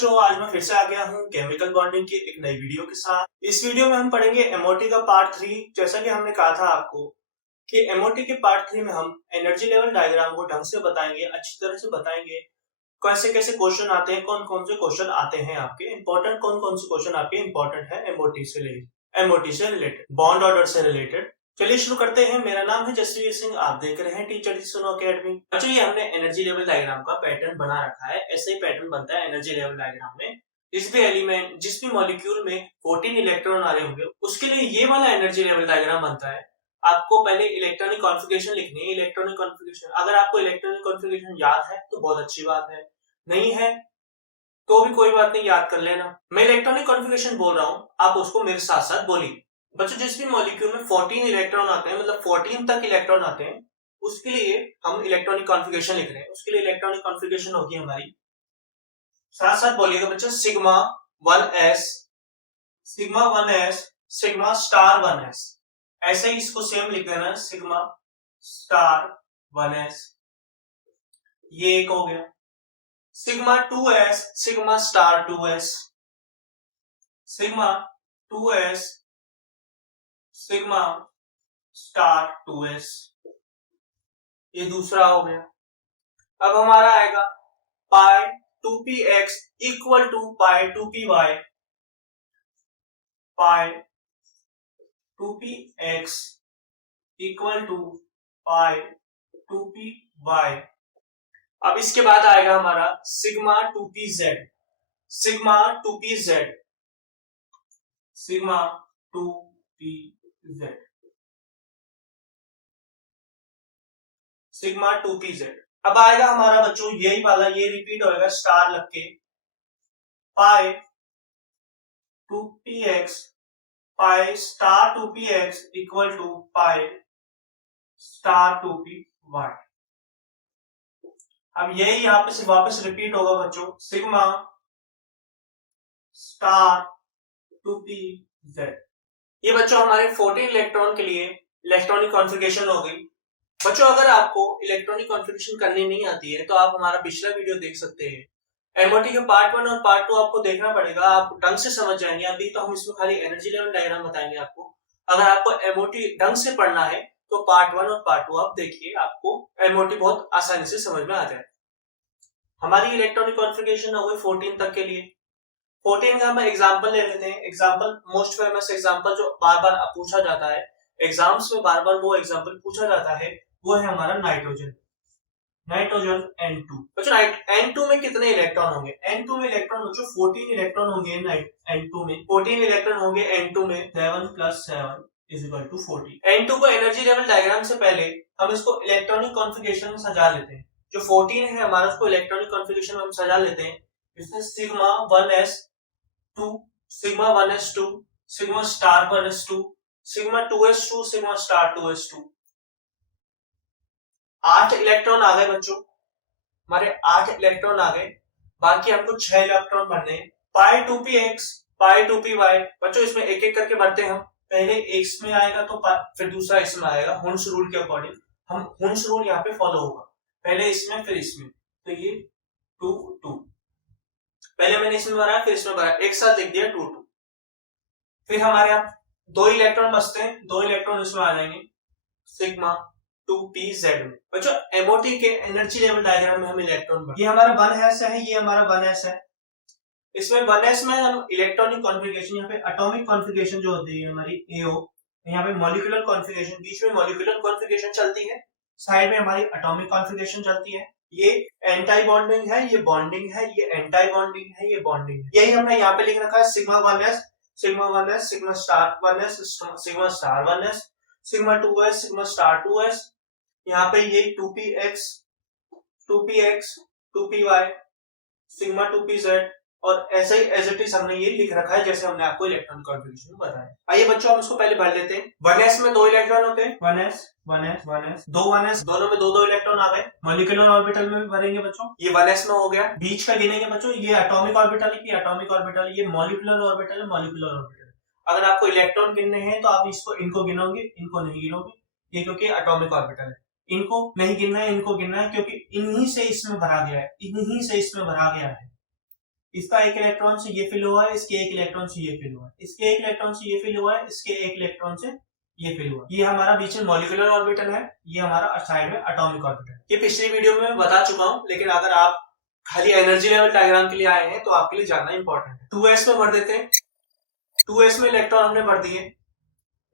बच्चों, आज मैं फिर से आ गया हूँ केमिकल बॉन्डिंग की एक नई वीडियो के साथ। इस वीडियो में हम पढ़ेंगे एमओटी का पार्ट 3। जैसा कि हमने कहा था आपको कि एमओटी के पार्ट 3 में हम एनर्जी लेवल डायग्राम को ढंग से बताएंगे, अच्छी तरह से बताएंगे, कैसे कैसे क्वेश्चन आते हैं, कौन कौन से क्वेश्चन आते हैं आपके इंपॉर्टेंट, कौन कौन से क्वेश्चन आपके इंपॉर्टेंट है एमओटी से रिलेटेड, बॉन्ड ऑर्डर से रिलेटेड। चलिए शुरू करते हैं। मेरा नाम है जसवीर सिंह, आप देख रहे हैं टीचर सुनो अकेडमी। बच्चों, ये हमने एनर्जी लेवल डायग्राम का पैटर्न बना रखा है। ऐसे ही पैटर्न बनता है एनर्जी लेवल डायग्राम में। जिस भी एलिमेंट, जिस भी मॉलिक्यूल में 14 इलेक्ट्रॉन आ रहे होंगे, उसके लिए ये वाला एनर्जी लेवल डायग्राम बनता है। आपको पहले इलेक्ट्रॉनिक कॉन्फ़िगरेशन लिखनी है। इलेक्ट्रॉनिक कॉन्फ़िगरेशन, अगर आपको इलेक्ट्रॉनिक कॉन्फ़िगरेशन याद है तो बहुत अच्छी बात है, नहीं है तो भी कोई बात नहीं, याद कर लेना। मैं इलेक्ट्रॉनिक कॉन्फ़िगरेशन बोल रहा हूँ, आप उसको मेरे साथ साथ बोलिए। बच्चों, जिस भी मॉलिक्यूल में 14 इलेक्ट्रॉन आते हैं, मतलब 14 तक इलेक्ट्रॉन आते हैं, उसके लिए हम इलेक्ट्रॉनिक कॉन्फ़िगरेशन लिख रहे हैं। उसके लिए इलेक्ट्रॉनिक कॉन्फ़िगरेशन होगी हमारी, साथ साथ बोलिएगा बच्चों, sigma 1s, sigma 1s, sigma star 1s। ऐसे ही इसको सेम लिख देना, सिग्मा स्टार 1s। ये एक हो गया। Sigma 2s, sigma star 2s, sigma 2s, sigma star 2s। ये दूसरा हो गया। अब हमारा आएगा pi 2px equal to pi 2py, pi 2px equal to pi 2py। अब इसके बाद आएगा हमारा sigma 2pz, sigma 2pz, sigma 2pz, sigma 2pz। अब आएगा हमारा बच्चों यही वाला, ये रिपीट होएगा स्टार लग के, pi 2px, pi star 2px equal to pi star 2py। अब यही यहां पे वापस रिपीट होगा बच्चों, सिग्मा स्टार 2pz। ये बच्चों हमारे 14 इलेक्ट्रॉन के लिए इलेक्ट्रॉनिक कॉन्फ़िगरेशन हो गई। बच्चों, अगर आपको इलेक्ट्रॉनिक कॉन्फ़िगरेशन करनी नहीं आती है तो आप हमारा पिछला वीडियो देख सकते हैं। एमओटी के पार्ट 1 और पार्ट 2 आपको देखना पड़ेगा, आप ढंग से समझ जाएंगे। अभी तो हम इसमें खाली एनर्जी लेवल डायग्राम बताएंगे आपको। अगर आपको एमओटी ढंग से पढ़ना है तो पार्ट 1 और पार्ट 2 आप देखिए, आपको एमओटी बहुत आसानी से समझ में आ जाए। हमारी इलेक्ट्रॉनिक कॉन्फ़िगरेशन हो गई 14 तक के लिए। 14 का हम एग्जांपल ले लेते हैं। एग्जांपल, मोस्ट फेमस एग्जांपल जो बार बार पूछा जाता है एग्जाम्स में, बार बार वो एग्जांपल पूछा जाता है, वो है हमारा नाइट्रोजन। Nitrogen N2। बच्चों, N2 में कितने इलेक्ट्रॉन होंगे? N2 में इलेक्ट्रॉन बच्चों 14 इलेक्ट्रॉन होंगे। N2 में 14 इलेक्ट्रॉन होंगे। N2 में 7 + 7 = 14। N2 को एनर्जी लेवल डायग्राम से पहले हम इसको इलेक्ट्रॉनिक कॉन्फ़िगरेशन में सजा लेते हैं। जो 14 है हमारा, उसको इलेक्ट्रॉनिक कॉन्फ़िगरेशन में हम सजा लेते हैं। इसमें sigma 1s2, sigma 1s2, sigma star 1s2, sigma 2s2, sigma star 2s2। 8 electron आ गए बच्चों, हमारे 8 इलेक्ट्रॉन आ गए। बाकी हमको 6 इलेक्ट्रॉन भरने हैं। पाई 2px, पाई 2py। बच्चों, इसमें एक एक करके भरते हैं हम। पहले x में आएगा तो फिर दूसरा x में आएगा। हुंस रूल के अकॉर्डिंग हम, हुंस रूल यहाँ पे फॉलो होगा, पहले इसमें फिर इसमें। तो ये 2 2, पहले मैंने इसमें भरा फिर इसमें भरा, एक साथ लिख दिया 2 2। फिर हमारे यहाँ 2 इलेक्ट्रॉन बचते हैं, 2 इलेक्ट्रॉन इसमें आ जाएंगे सिग्मा 2pz में। बच्चों, एमओटी के एनर्जी लेवल डायग्राम में हम इलेक्ट्रॉन, ये हमारा 1s है, ये हमारा 1s है। इसमें 1s में हम इलेक्ट्रॉनिक कॉन्फ़िगरेशन, यहाँ पे एटॉमिक कॉन्फ़िगरेशन जो होती है हमारी AO, यहाँ पे मॉलिक्यूलर कॉन्फ़िगरेशन, बीच में मॉलिक्यूलर कॉन्फ़िगरेशन चलती है, साइड में हमारी एटॉमिक कॉन्फ़िगरेशन चलती है। ये एंटी बॉन्डिंग है, ये बॉन्डिंग है, ये एंटी बॉन्डिंग है, ये बॉन्डिंग है। यही हमने यहाँ पे लिख रखा है, sigma 1s, sigma 1s, sigma star 1s, sigma star 1s, sigma 2s, sigma star 2s। यहाँ पे ये 2px, 2py, सिग्मा 2pz, और ऐसे ही एज इट इज हमने ये लिख रखा है जैसे हमने आपको इलेक्ट्रॉनिक कॉन्फ़िगरेशन बताया। आइए बच्चों, हम इसको पहले भर लेते हैं। 1s में 2 इलेक्ट्रॉन होते हैं, 1s 1s 1s, 2 1s, दोनों में 2 2 इलेक्ट्रॉन आ गए। मॉलिक्यूलर ऑर्बिटल में भी भरेंगे बच्चों, ये 1s में हो गया। बीच का गिनेंगे बच्चों, ये एटॉमिक ऑर्बिटल है, एटॉमिक ऑर्बिटल, ये मॉलिक्यूलर ऑर्बिटल है, मॉलिक्यूलर ऑर्बिटल। अगर आपको इलेक्ट्रॉन गिनने हैं तो आप इनको गिनोगे, इनको नहीं गिनोगे, ये क्योंकि एटॉमिक ऑर्बिटल है। इनको नहीं गिनना है, इनको गिनना है, क्योंकि इन्हीं से इसमें भरा गया है, इन्हीं से इसमें भरा गया है। इसका एक इलेक्ट्रॉन से ये फिल हुआ है, इसके एक इलेक्ट्रॉन से ये फिल हुआ है, इसके एक इलेक्ट्रॉन से ये फिल हुआ है, इसके एक इलेक्ट्रॉन से ये फिल हुआ। ये हमारा बीच में मॉलिक्यूलर ऑर्बिटल है, ये हमारा साइड में एटॉमिक ऑर्बिटल। ये पिछली वीडियो में मैं बता चुका हूं, लेकिन अगर आप खाली एनर्जी लेवल डायग्राम के लिए आए हैं तो आपके लिए जानना इंपॉर्टेंट है। 2s में भर देते हैं। 2s में इलेक्ट्रॉन हमने भर दिए,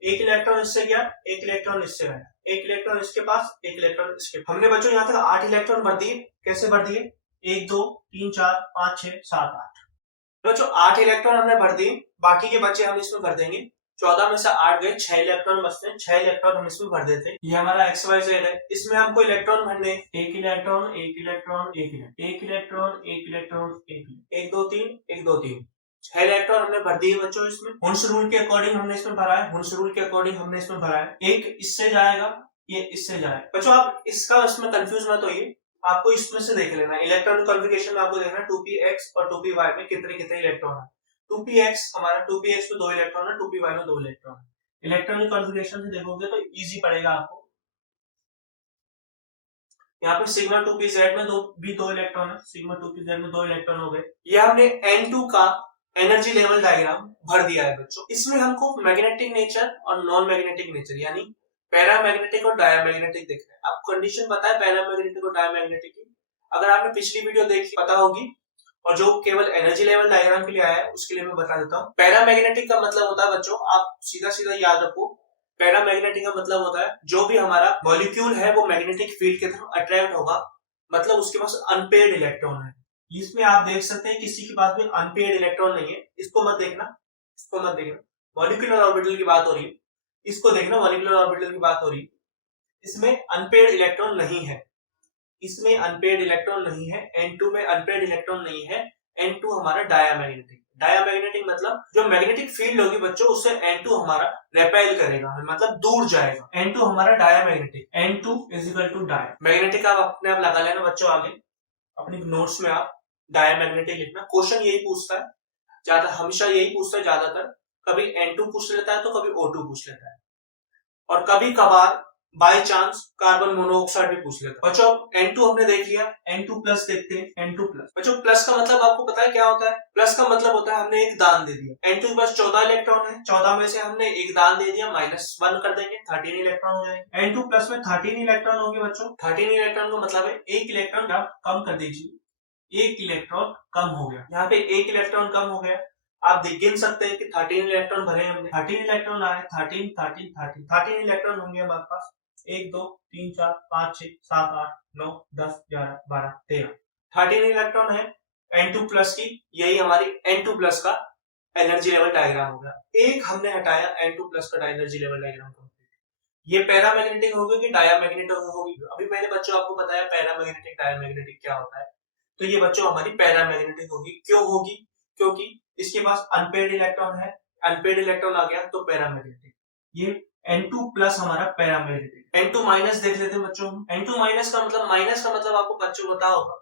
एक इलेक्ट्रॉन इससे गया, एक इलेक्ट्रॉन इससे गया, एक इलेक्ट्रॉन इसके पास, एक इलेक्ट्रॉन इसके। हमने बच्चों यहाँ तक 8 इलेक्ट्रॉन भर दिए। कैसे भर दिए? 1 2 3 4 5 6 7 8। बच्चों 8 इलेक्ट्रॉन हमने भर दिए, बाकी के बच्चे हम इसमें भर देंगे। 14 में से 8 गए, 6 इलेक्ट्रॉन बचते हैं, 6 इलेक्ट्रॉन हम इसमें भर देते हैं। ये हमारा XYZ है, इसमें हमको इलेक्ट्रॉन भरने, एक इलेक्ट्रॉन एक इलेक्ट्रॉन एक इलेक्ट्रॉन एक इलेक्ट्रॉन एक इलेक्ट्रॉन एक 2 3 1 2 3, 6 इलेक्ट्रॉन हमने भर दिए बच्चों इसमें। हुंस रूल के अकॉर्डिंग हमने इसमें भरा है, हुंस रूल के अकॉर्डिंग हमने इसमें भरा है। एक इससे जाएगा, ये इससे जाएगा। बच्चों आप इसका इसमें कंफ्यूज मत होइए, आपको इसमें से देख लेना। इलेक्ट्रॉन कॉन्फ़िगरेशन में आपको देखना 2px और 2py में कितने कितने इलेक्ट्रॉन है। 2px हमारा 2px में 2 इलेक्ट्रॉन है, 2py में 2 इलेक्ट्रॉन है। इलेक्ट्रॉनिक कॉन्फ़िगरेशन से देखोगे तो इजी पड़ेगा आपको। यहाँ पे सिग्मा 2pz में भी 2 इलेक्ट्रॉन है, सिग्मा 2pz में 2 इलेक्ट्रॉन हो गए। ये हमने N2 का एनर्जी लेवल डायग्राम भर दिया है बच्चों। इसमें हमको मैग्नेटिक नेचर और नॉन मैग्नेटिक नेचर यानी पैरामैग्नेटिक और डायमैग्नेटिक दिख रहा है। आपको कंडीशन पता है पैरामैग्नेटिक और डायमैग्नेटिक की? अगर आपने पिछली वीडियो देखी पता होगी, और जो केवल एनर्जी लेवल डायग्राम के लिए आया है उसके लिए मैं बता देता हूँ। पैरामैग्नेटिक का मतलब होता है बच्चों, आप सीधा सीधा याद रखो, पैरामैग्नेटिक का मतलब होता है जो भी हमारा मॉलिक्यूल है वो मैग्नेटिक फील्ड की तरफ अट्रैक्ट होगा, मतलब उसके पास अनपेयर्ड इलेक्ट्रॉन है। इसमें आप देख सकते हैं किसी के पास भी अनपेयर्ड इलेक्ट्रॉन नहीं है, इसको मत देखना, इसको मत देखना। मॉलिक्यूलर ऑर्बिटल की बात हो रही है, इसको देखना, मॉलिक्यूलर ऑर्बिटल की बात हो रही है। इसमें अनपेयर्ड इलेक्ट्रॉन नहीं है, इसमें अनपेयर्ड इलेक्ट्रॉन नहीं है। N2 में अनपेयर्ड इलेक्ट्रॉन नहीं है। N2 हमारा डायमैग्नेटिक। डायमैग्नेटिक मतलब जो मैग्नेटिक फील्ड होगी बच्चों उससे N2 हमारा रेपेल करेगा, मतलब दूर जाएगा। N2 हमारा diamagnetic. N2 is equal to diamagnetic आप अपने आप लगा लेना बच्चों, आगे अपनी नोट्स में आप डायमैग्नेटिक लिखना। क्वेश्चन यही पूछता है, ज्यादा हमेशा यही पूछता है ज्यादातर। कभी N2 पूछ लेता है तो कभी O2 पूछ लेता है, और कभी कभार बाय चांस कार्बन मोनोऑक्साइड भी पूछ लेता है। बच्चों N2 हमने देख लिया, N2 प्लस देखते हैं। N2 प्लस, बच्चों प्लस का मतलब आपको पता है क्या होता है? प्लस का मतलब होता है हमने एक दान दे दिया। N2 के पास 14 इलेक्ट्रॉन है, 14 में से हमने एक दान दे दिया, -1 कर देंगे, 13 इलेक्ट्रॉन हो जाएंगे। N2 प्लस में 13 इलेक्ट्रॉन होंगे बच्चों। 13 इलेक्ट्रॉन का मतलब है एक इलेक्ट्रॉन आप कम कर दीजिए, एक इलेक्ट्रॉन कम हो गया। यहाँ पे एक इलेक्ट्रॉन कम हो गया। आप गिन सकते हैं कि 13 इलेक्ट्रॉन भरे हमने, 13 इलेक्ट्रॉन आए, 13 13 13 13 इलेक्ट्रॉन होंगे हमारे पास। 1 2 3 4 5 6 7 8 9 10 11 12 13 13 इलेक्ट्रॉन है N2 प्लस की। यही हमारी N2 प्लस का एनर्जी लेवल डायग्राम होगा। एक हमने हटाया N2 प्लस का एनर्जी लेवल डायग्राम कंप्लीट। ये पैरामैग्नेटिक होगी कि डायमैग्नेटिक होगी? अभी मैंने बच्चों आपको बताया पैरामैग्नेटिक डायमैग्नेटिक क्या होता है, तो ये बच्चों हमारी पैरामैग्नेटिक होगी। क्यों होगी? क्योंकि इसके पास अनपेयर्ड इलेक्ट्रॉन है, अनपेयर्ड इलेक्ट्रॉन आ गया तो पैरामैग्नेटिक। ये N2 प्लस हमारा पैरामैग्नेटिक। N2 माइनस देख लेते हैं बच्चों। N2 माइनस का मतलब आपको बच्चों पता होगा।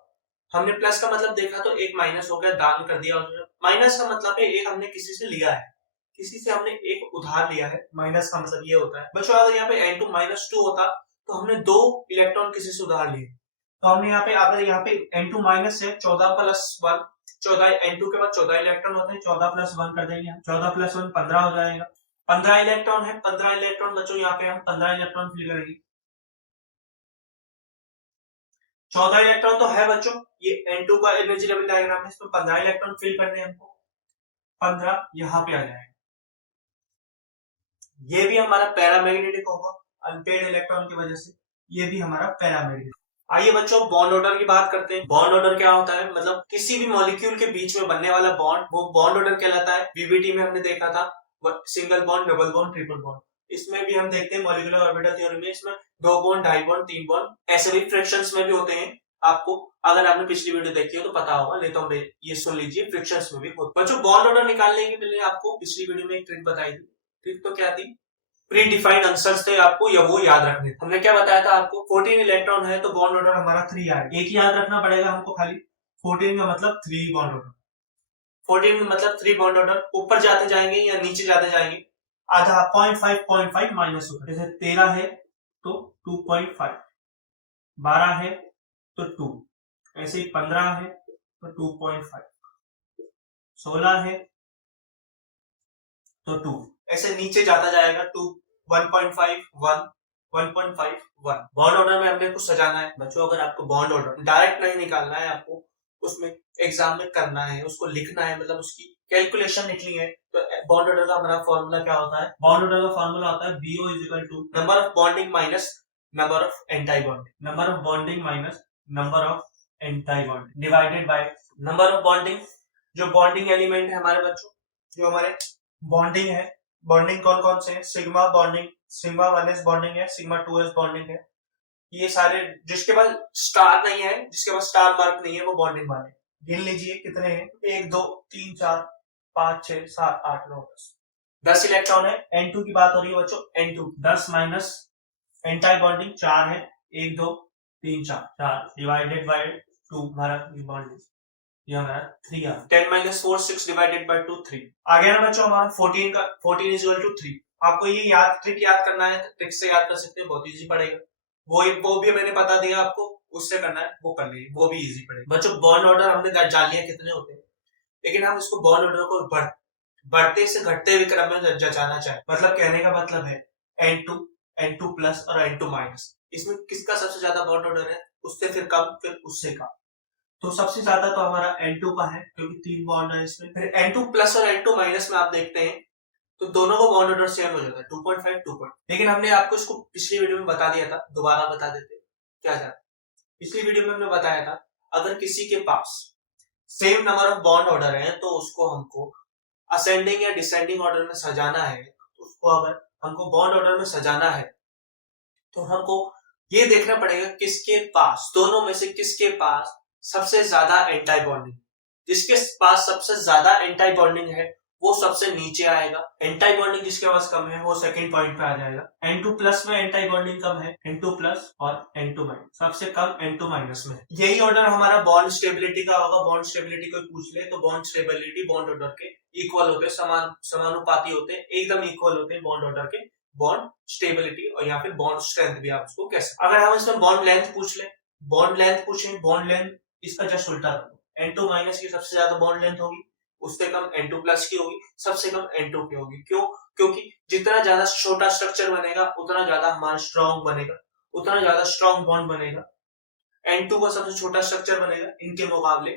हमने प्लस का मतलब देखा तो एक माइनस हो गया, दान कर दिया उसने। माइनस का मतलब है एक हमने किसी से लिया है, किसी से हमने एक उधार लिया है। माइनस का मतलब ये होता है बच्चों। अगर यहाँ पे N2 -2 होता तो हमने 2 इलेक्ट्रॉन किसी से उधार लिए, तो हमने यहाँ पे अगर यहाँ पे N2 माइनस है 14 प्लस 1, 14 N2 के बाद 14 इलेक्ट्रॉन होते हैं, 14 प्लस 1 कर देंगे, 14 प्लस 1 15 हो जाएगा। 15 इलेक्ट्रॉन है, 15 इलेक्ट्रॉन बच्चों यहाँ पे हम 15 इलेक्ट्रॉन फिल करेंगे। 14 इलेक्ट्रॉन तो है बच्चों, ये N2 का एनर्जी लेवल डायग्राम है, इसमें 15 इलेक्ट्रॉन फिल करने हैं हमको। 15 यहाँ पे आ जाएगा। ये भी हमारा पैरामैग्नेटिक होगा अनपेयर्ड इलेक्ट्रॉन की वजह से, ये भी हमारा पैरामैग्नेटिक। आइए बच्चों बॉन्ड ऑर्डर की बात करते हैं। बॉन्ड ऑर्डर क्या होता है? मतलब किसी भी मॉलिक्यूल के बीच में बनने वाला बॉन्ड, वो बॉन्ड ऑर्डर कहलाता है। बीबीटी में हमने देखा था single bond, double bond, triple bond. इसमें भी हम देखते हैं मॉलिक्यूलर ऑर्बिटल थ्योरी में, इसमें 2 बॉन्ड, 2.5 बॉन्ड, 3 बॉन्ड, ऐसे भी फ्रिक्शंस में भी होते हैं। आपको अगर आपने पिछली वीडियो देखी हो तो पता होगा, नहीं तो हम ये सुन लीजिए, फ्रिक्शंस में भी होते। बच्चों बॉन्ड ऑर्डर निकालने के लिए आपको पिछली वीडियो में एक ट्रिक बताई थी। ट्रिक तो क्या थी? प्री डिफाइंड आंसर्स थे, आपको या वो याद रखने थे। हमने क्या बताया था आपको? 14 इलेक्ट्रॉन है तो बॉन्ड ऑर्डर हमारा 3 आएगा। एक ही याद रखना पड़ेगा हमको खाली, 14 का मतलब 3 बॉन्ड ऑर्डर। 14 में मतलब 3 बॉन्ड ऑर्डर। ऊपर जाते जाएंगे या नीचे जाते जाएंगे, आधा 0.5 माइनस होगा। जैसे 13 है तो 2.5, 12 है तो 2, ऐसे ही 15 है तो 2.5, 16 है तो 2, ऐसे नीचे जाता जाएगा 2, 1.5, 1, 1.5, 1। बॉन्ड ऑर्डर में हमने कुछ सजाना है बच्चों। अगर आपको बॉन्ड ऑर्डर डायरेक्ट नहीं निकालना है, आपको उसमें एग्जाम में करना है, उसको लिखना है, मतलब उसकी कैलकुलेशन लिखनी है, तो बॉन्ड ऑर्डर का हमारा फॉर्मूला क्या होता है? बॉन्ड ऑर्डर का फॉर्मूला होता है BO equal to number of bonding minus number of anti bonding, number of bonding minus number of anti bonding divided by number of bonding. जो बॉन्डिंग एलिमेंट है हमारे बच्चों, जो हमारे बॉन्डिंग है, बॉन्डिंग कौन कौन से हैं? Sigma bonding, sigma 1s bonding है, सिग्मा 2s बॉन्डिंग है। ये सारे, जिसके पास स्टार नहीं है, जिसके पास स्टार मार्क नहीं है, वो बॉन्डिंग वाले। गिन लीजिए कितने हैं? 1 2 3 4 5 6 7 8 9 10 इलेक्ट्रॉन है। N2 की बात हो रही है बच्चों। N2 10 माइनस एंटी बॉन्डिंग 4 है, 1 2 3 4 डिवाइडेड बाय 2 हमारा बॉन्डिंग, ये हमारा 3 आ 10 माइनस 4 6 डिवाइडेड बाय 2 3 आ गया ना बच्चों हमारा 14 का 14 इज इक्वल टू 3। आपको ये ट्रिक याद करना है, ट्रिक से याद कर सकते हैं, बहुत इजी पड़ेगा। वो भी मैंने बता दिया आपको, उससे करना है वो कर लीजिए, वो भी इजी पड़ेगा बच्चों। बॉन्ड ऑर्डर हमने जान लिया कितने होते हैं, लेकिन हम इसको बॉन्ड ऑर्डर को बढ़ते से घटते हुए क्रम में जाना चाहे, मतलब कहने का मतलब है N2 N2 प्लस और N2 माइनस, इसमें किसका सबसे ज्यादा बॉन्ड ऑर्डर है? उससे फिर कम, फिर उससे कम। तो सबसे ज्यादा तो हमारा N2 का है, क्योंकि 3 बॉन्ड है इसमें। फिर N2 प्लस और N2 माइनस में आप देखते हैं तो दोनों का बॉन्ड ऑर्डर सेम हो जाता है, 2.5 2. लेकिन हमने आपको इसको पिछली वीडियो में बता दिया था, दोबारा बता देते क्या था। पिछली वीडियो में हमने बताया था, अगर किसी के पास same number of bond order है तो उसको हमको असेंडिंग या डिसेंडिंग ऑर्डर में सजाना है। तो उसको अगर हमको बॉन्ड ऑर्डर में सजाना है तो हमको ये देखना पड़ेगा किसके पास, दोनों में से किसके पास सबसे ज्यादा एंटी बॉन्डिंग। जिसके पास सबसे ज्यादा एंटी बॉन्डिंग है वो सबसे नीचे आएगा। एंटी बॉन्डिंग जिसके पास कम है वो सेकंड पॉइंट पे आ जाएगा। N2 प्लस में एंटी बॉन्डिंग कम है, N2 प्लस और N2 माइनस, सबसे कम N2 माइनस में। यही ऑर्डर हमारा बॉन्ड स्टेबिलिटी का होगा। बॉन्ड स्टेबिलिटी कोई पूछ ले तो बॉन्ड स्टेबिलिटी बॉन्ड ऑर्डर के इक्वल होते हैं, समानुपाती होते हैं, एकदम इक्वल होते हैं बॉन्ड ऑर्डर के, बॉन्ड स्टेबिलिटी और या फिर बॉन्ड स्ट्रेंथ भी आप उसको कह सकते। अगर हम इसमें बॉन्ड लेंथ पूछ ले, बॉन्ड लेंथ पूछे, बॉन्ड लेंथ इसका जस्ट उल्टा करो। N2 माइनस की सबसे ज्यादा बॉन्ड लेंथ होगी, उससे कम N2 प्लस की होगी, सबसे कम N2 की होगी। क्यों? क्योंकि जितना ज्यादा छोटा स्ट्रक्चर बनेगा उतना ज्यादा हमारा स्ट्रॉन्ग बनेगा, उतना ज्यादा स्ट्रॉन्ग बॉन्ड बनेगा। N2 का सबसे छोटा स्ट्रक्चर बनेगा इनके मुकाबले,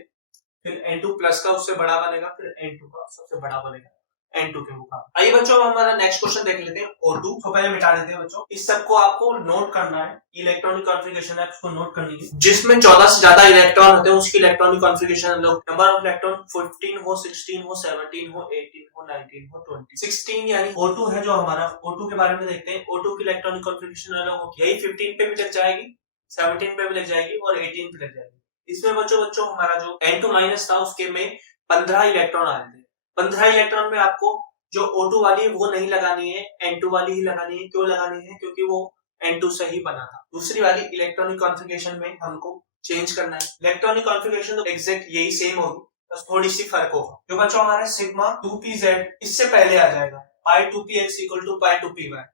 फिर N2 प्लस का उससे बड़ा बनेगा, फिर N2 का सबसे बड़ा बनेगा N2 के मुकाबले। आइए बच्चों हम हमारा नेक्स्ट क्वेश्चन देख लेते हैं। O2 को पहले मिटा देते हैं बच्चों। इस सबको आपको नोट करना है, इलेक्ट्रॉनिक कॉन्फ़िगरेशन है, उसको नोट करनी है। जिसमें 14 से ज्यादा इलेक्ट्रॉन होते हैं उसकी इलेक्ट्रॉनिक कॉन्फ़िगरेशन हम लोग, नंबर ऑफ इलेक्ट्रॉन 15 हो, 16 हो, 17 हो, 18 हो, 19 हो, 20, 16 यानी O2 है जो हमारा। O2 के बारे में देखते हैं। O2 की इलेक्ट्रॉनिक कॉन्फ़िगरेशन अलग होगी, यही 15 पे भी लग जाएगी, 17 पे भी लग जाएगी और 18 पे लग जाएगी। इसमें बच्चों हमारा जो N2 माइनस था उसके में 15 इलेक्ट्रॉन आए थे। 15 इलेक्ट्रॉन में आपको जो O2 वाली है वो नहीं लगानी है, N2 वाली ही लगानी है। क्यों लगानी है? क्योंकि वो N2 से ही बना था। दूसरी वाली इलेक्ट्रॉनिक कॉन्फ़िगरेशन में हमको चेंज करना है। इलेक्ट्रॉनिक कॉन्फ़िगरेशन तो एग्जैक्ट यही सेम होगी, बस थोड़ी सी फर्क होगा। जो बच्चों हमारा सिग्मा 2pz इससे पहले आ जाएगा, पाई 2px equal to pi 2py,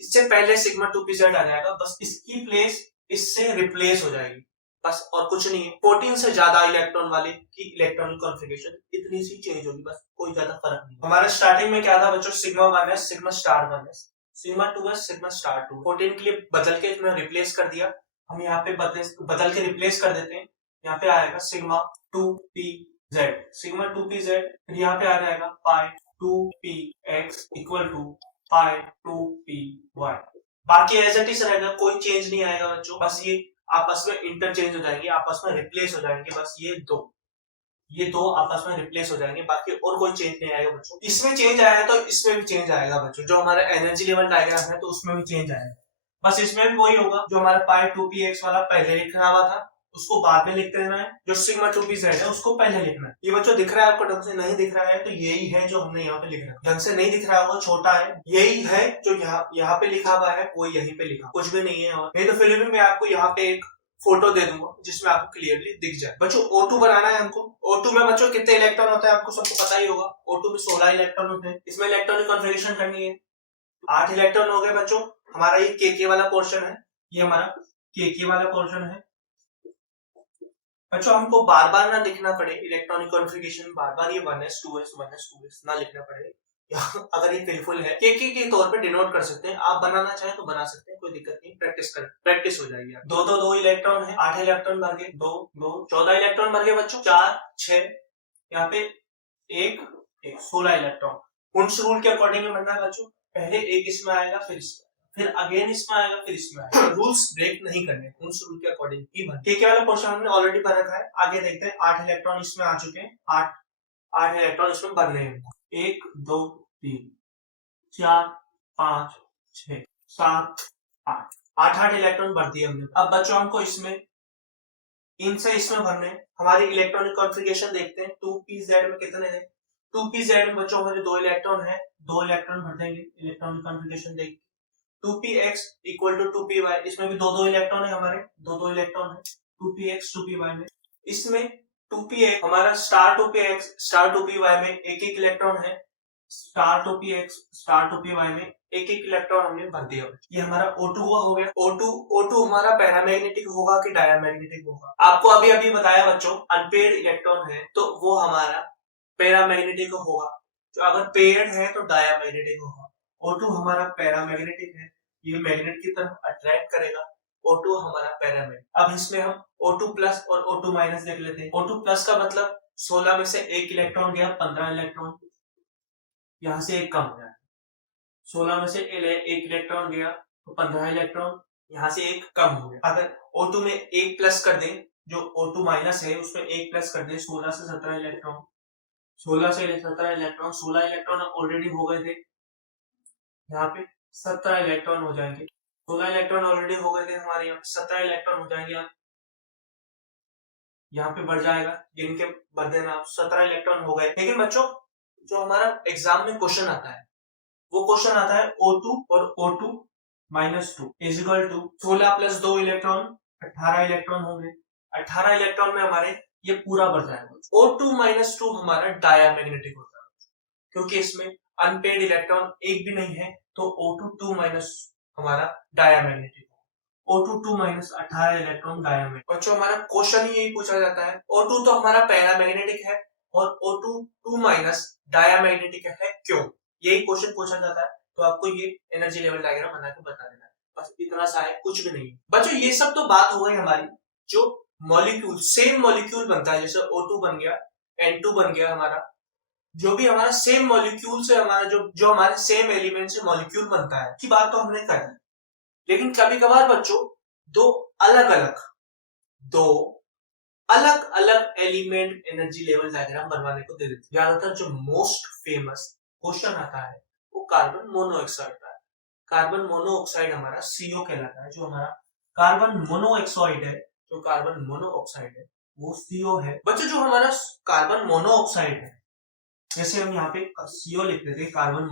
इससे पहले सिग्मा 2pz आ जाएगा, बस इसकी प्लेस इससे रिप्लेस हो जाएगी, बस और कुछ नहीं है। 14 से ज्यादा इलेक्ट्रॉन वाले की इलेक्ट्रॉनिक कॉन्फ़िगरेशन इतनी सी चेंज होगी, बस कोई ज्यादा फर्क नहीं। हमारा स्टार्टिंग में क्या था बच्चों? Sigma 1s sigma star 1s, sigma 2s sigma star 2। 14 के लिए बदल के इसमें रिप्लेस कर दिया। हम यहाँ पे बदल के रिप्लेस कर देते हैं। यहाँ पे आएगा सिग्मा 2pz, सिग्मा 2pz, फिर यहाँ पे आ जाएगा पाई 2px equal to pi 2py। बाकी एज इट इज रहेगा, कोई चेंज नहीं आएगा बच्चों, बस ये आपस में इंटरचेंज हो जाएंगे, आपस में रिप्लेस हो जाएंगे, बस ये दो आपस में रिप्लेस हो जाएंगे, बाकी और कोई चेंज नहीं आएगा बच्चों। इसमें चेंज आया तो इसमें भी चेंज आएगा बच्चों। जो हमारा एनर्जी लेवल डायग्राम है तो उसमें भी चेंज आएगा, बस इसमें भी वही होगा। जो हमारा पाई 2px वाला पहले लिखा हुआ था उसको बाद में लिख देना है, जो सिग्मा 2pz है उसको पहले लिखना है। ये बच्चों दिख रहा है आपको? ढंग से नहीं दिख रहा है तो यही है जो हमने यहाँ पे लिख रहा है। ढंग से नहीं दिख रहा होगा, छोटा है, यही है जो यहाँ पे लिखा हुआ है, वो यहीं पे लिखा, कुछ भी नहीं है। और नहीं तो फिर भी मैं आपको यहाँ पे एक फोटो दे दूंगा जिसमें आपको क्लियरली दिख जाए। बच्चों O2 बनाना है हमको। O2 में बच्चों कितने इलेक्ट्रॉन होते हैं आपको सबको पता ही होगा। O2 में 16 इलेक्ट्रॉन होते हैं। इसमें इलेक्ट्रॉनिक कॉन्फ़िगरेशन करनी है। 8 इलेक्ट्रॉन हो गए बच्चों। हमारा ये KK वाला पोर्शन है, ये हमारा KK वाला पोर्शन है। बच्चों हमको बार बार ना लिखना पड़े इलेक्ट्रॉनिक कॉन्फ़िगरेशन, बार बार ये 1s 2s 1s 2s ना लिखना पड़े। अगर ये फिलफुल है के तौर पे डिनोट कर सकते हैं। आप बनाना चाहें तो बना सकते हैं, कोई दिक्कत नहीं। प्रैक्टिस हो जाएगी। दो इलेक्ट्रॉन है, 8 इलेक्ट्रॉन भर गए, 2 2 14 इलेक्ट्रॉन भर गए बच्चों, 4 6 यहाँ पे 1 1 16 इलेक्ट्रॉन। उन्स रूल के अकॉर्डिंग बनना है बच्चों। पहले एक इसमें आएगा, फिर अगेन इसमें आएगा, फिर इसमें आएगा। रूल्स ब्रेक नहीं करने, उन्स रूल के अकॉर्डिंग ही बनना। के वाला पोर्शन हमने ऑलरेडी भर रखा है। आगे देखते हैं। 8 इलेक्ट्रॉन इसमें आ चुके हैं, 8 इलेक्ट्रॉन इसमें भरने हैं। 1 2 3 4 5 6 7 8 8 इलेक्ट्रॉन भर दिए हमने। अब बच्चों हमको इसमें इनसे इसमें भरने हैं। हमारी इलेक्ट्रॉनिक कॉन्फ़िगरेशन देखते हैं। 2pz में कितने हैं? 2pz में बच्चों हमारे 2 इलेक्ट्रॉन है, 2 इलेक्ट्रॉन भर देंगे। इलेक्ट्रॉनिक कॉन्फ़िगरेशन देख 2px इक्वल टू 2py, इसमें भी दो इलेक्ट्रॉन है हमारे, दो इलेक्ट्रॉन है 2px 2py में। इसमें 2px हमारा स्टार 2px स्टार 2py में एक इलेक्ट्रॉन है, स्टार 2px स्टार 2py में एक इलेक्ट्रॉन हमने भर दिया। ये हमारा O2 हो गया। O2 हमारा पैरामैग्नेटिक होगा कि डायमैग्नेटिक होगा? आपको अभी अभी बताया बच्चों, अनपेयर्ड इलेक्ट्रॉन है तो वो हमारा पैरामैग्नेटिक होगा। तो अगर पेयर्ड है तो डायमैग्नेटिक होगा। O2 हमारा पैरामैग्नेटिक है, ये मैग्नेट की तरफ अट्रैक्ट करेगा। O2 हमारा पैरामैग्नेटिक। अब इसमें हम O2 प्लस और O2 माइनस देख लेते हैं। O2 प्लस का मतलब 16 में से एक इलेक्ट्रॉन गया, 15 इलेक्ट्रॉन यहां से एक कम हो जाए। 16 में से एक इलेक्ट्रॉन गया तो 15 इलेक्ट्रॉन यहां से एक कम हो गया। अगर O2 में एक प्लस कर दें, जो O2 माइनस है उसमें एक प्लस कर दें, 16 से 17 इलेक्ट्रॉन, 16 से 17 इलेक्ट्रॉन, 16 इलेक्ट्रॉन ऑलरेडी हो गए थे, यहाँ पे 17 इलेक्ट्रॉन हो जाएंगे। 16 इलेक्ट्रॉन ऑलरेडी हो गए थे हमारे, यहाँ पे 17 इलेक्ट्रॉन हो जाएंगे। यहाँ पे बढ़ जाएगा, जिनके भर देना आप 17 इलेक्ट्रॉन हो गए। लेकिन बच्चों जो हमारा एग्जाम में क्वेश्चन आता है, वो क्वेश्चन आता है O2 और O2 minus 2 is equal to 16 plus 2 electron 18 electron होंगे। 18 इलेक्ट्रॉन में हमारे ये पूरा भर जाएगा। O2 माइनस 2 हमारा डायमैग्नेटिक होता है, क्योंकि इसमें अनपेयर्ड इलेक्ट्रॉन एक भी नहीं है, तो O2 2 माइनस हमारा diamagnetic. O2 2 minus 18 electron diamagnetic. बच्चों हमारा क्वेश्चन ही यही पूछा जाता है। O2 तो हमारा पैरामैग्नेटिक है और O2 2 माइनस डायमैग्नेटिक है, क्यों? यही क्वेश्चन पूछा जाता है। तो आपको ये एनर्जी लेवल डायग्राम बना के बता देना है, बस इतना सा है, कुछ भी नहीं। बच्चों ये सब तो बात हो गई हमारी, जो मॉलिक्यूल सेम मॉलिक्यूल बनता है, जैसे O2 बन गया, N2 बन गया हमारा, जो भी हमारा सेम मॉलिक्यूल से हमारा जो हमारे सेम एलिमेंट से मॉलिक्यूल बनता है, की बात तो हमने कर दी। लेकिन कभी कभार बच्चों दो अलग अलग एलिमेंट एनर्जी लेवल डायग्राम बनवाने को दे देते हैं। ज्यादातर जो मोस्ट फेमस क्वेश्चन आता है वो कार्बन मोनोऑक्साइड का है। कार्बन मोनोऑक्साइड हमारा CO कहलाता है। जो हमारा कार्बन मोनोऑक्साइड है, जो कार्बन मोनोऑक्साइड है वो CO है। बच्चों जो हमारा कार्बन मोनोऑक्साइड है, जैसे हम यहाँ पे CO लिख देते हैं, कार्बन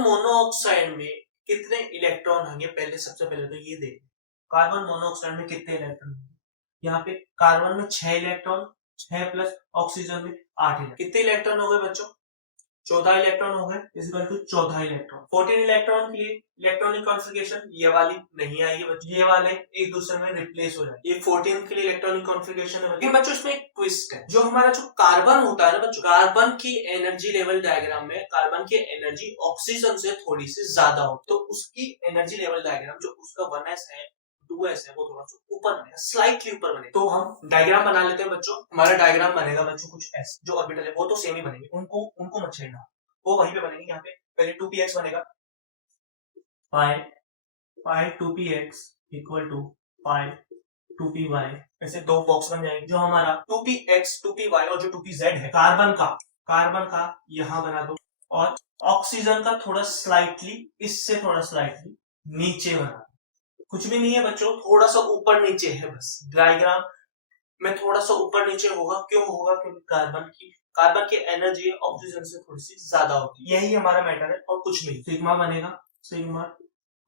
मोनोऑक्साइड में कितने इलेक्ट्रॉन होंगे? पहले सबसे पहले तो ये देखें, कार्बन मोनोऑक्साइड में कितने इलेक्ट्रॉन होंगे। यहाँ पे कार्बन में 6 इलेक्ट्रॉन, 6 प्लस ऑक्सीजन में 8 इलेक्ट्रॉन। कितने इलेक्ट्रॉन हो गए बच्चों? 14 इलेक्ट्रॉन हो गए, इस इक्वल टू 14 इलेक्ट्रॉन। 14 इलेक्ट्रॉन के लिए इलेक्ट्रॉनिक कॉन्फ़िगरेशन ये वाली नहीं आएगी बच्चों, ये वाले एक दूसरे में रिप्लेस हो जाएंगे। ये 14 के लिए इलेक्ट्रॉनिक कॉन्फ़िगरेशन है। लेकिन बच्चों इसमें एक ट्विस्ट है, जो हमारा जो कार्बन होता है ना बच्चों, कार्बन की एनर्जी लेवल डायग्राम में कार्बन की एनर्जी ऑक्सीजन से थोड़ी सी ज्यादा हो, तो उसकी एनर्जी लेवल डायग्राम जो उसका 1s है 2s है वो थोड़ा सा ऊपर बनेगा, स्लाइटली ऊपर बनेगा। तो हम डायग्राम बना लेते हैं बच्चों। हमारा डायग्राम बनेगा बच्चों कुछ ऐसे, जो ऑर्बिटल है वो तो सेम ही बनेंगे, उनको मत छेड़ना, वो वहीं पे बनेंगे। यहाँ पे पहले 2px बनेगा, पाई 2px equal to pi 2py, ऐसे दो बॉक्स बन जाएंगे। जो हमारा 2px 2py और जो 2pz है कार्बन का यहाँ बना दो, और ऑक्सीजन का थोड़ा स्लाइटली, इससे थोड़ा स्लाइटली नीचे बना दो। कुछ भी नहीं है बच्चों, थोड़ा सा ऊपर नीचे है बस। डायग्राम में थोड़ा सा ऊपर नीचे होगा, क्यों होगा? क्योंकि कार्बन की एनर्जी ऑक्सीजन से थोड़ी सी ज्यादा होती है, यही हमारा मैटर है और कुछ नहीं। सिग्मा बनेगा, सिग्मा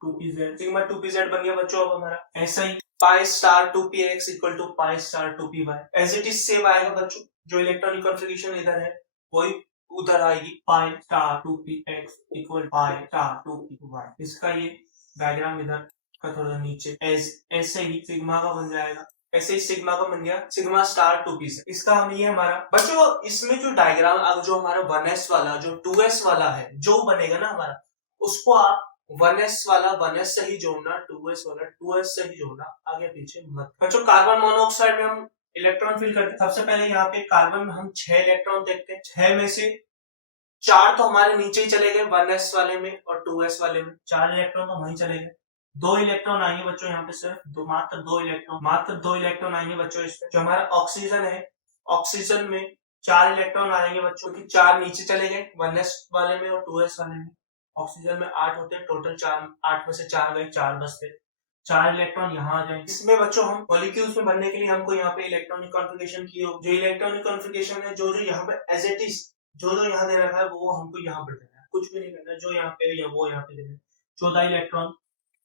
2pz बन गया बच्चों। अब हमारा ऐसा ही pi star 2px equal to pi star 2py, as it is same आएगा बच्चों। जो इलेक्ट्रॉनिक कॉन्फ़िगरेशन इधर है वही उधर आएगी, पाई star 2px equal pi star 2py। इसका ये डायग्राम इधर का थोड़ा नीचे ऐसे ही सिग्मा का बन जाएगा, ऐसे ही सिग्मा का बन गया सिग्मा स्टार 2p से। इसका हम ये हमारा बच्चों इसमें जो डायग्राम अब जो हमारा 1s वाला जो 2s वाला है जो बनेगा ना हमारा, उसको आप 1s वाला 1s से ही जोड़ना, 2s वाला 2s से ही जोड़ना, आगे पीछे मत। बच्चों कार्बन मोनोऑक्साइड में हम इलेक्ट्रॉन फिल करते हैं। सबसे पहले यहाँ पे कार्बन में हम 6 इलेक्ट्रॉन देखते हैं। 6 में से 4 तो हमारे नीचे ही चले गए 1s वाले में और 2s वाले में, 4 इलेक्ट्रॉन तो वहीं चले गए। 2 इलेक्ट्रॉन आएंगे बच्चों यहाँ पे सिर्फ मात्र 2 इलेक्ट्रॉन आएंगे बच्चों इसमें। जो हमारा ऑक्सीजन है, ऑक्सीजन में 4 इलेक्ट्रॉन आएंगे बच्चों की, 4 नीचे चले गए 1s वाले में और 2s वाले में। ऑक्सीजन में 8 होते हैं टोटल, 4 8 में से 4 गए, 4 बचते, 4 इलेक्ट्रॉन यहाँ आ जाएंगे। इसमें बच्चों हम मॉलिक्यूल्स में बनने के लिए हमको यहाँ पे इलेक्ट्रॉनिक कॉन्फ़िगरेशन की हो, जो इलेक्ट्रॉनिक कॉन्फ़िगरेशन है जो यहाँ पे एज इट इज जो यहाँ दे रखा है वो हमको यहाँ पर देना है, कुछ भी नहीं करना है, जो यहाँ पे या वो यहाँ पे देना है। 14 इलेक्ट्रॉन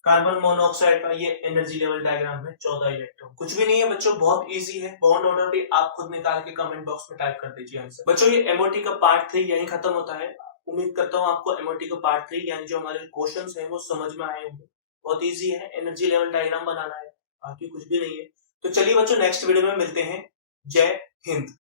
कार्बन मोनोऑक्साइड का, ये एनर्जी लेवल डायग्राम में 14 इलेक्ट्रॉन। कुछ भी नहीं है बच्चों, बहुत इजी है। बॉन्ड ऑर्डर भी आप खुद निकाल के कमेंट बॉक्स में टाइप कर दीजिए आंसर। बच्चों ये एमओटी का पार्ट 3 यहीं खत्म होता है। उम्मीद करता हूँ आपको एमओटी का पार्ट 3 यानी जो हमारे क्वेश्चंस हैं वो समझ में आए होंगे। बहुत इजी है, एनर्जी लेवल डायग्राम बनाना है, बाकी कुछ भी नहीं है। तो चलिए बच्चों नेक्स्ट वीडियो में मिलते हैं। जय हिंद।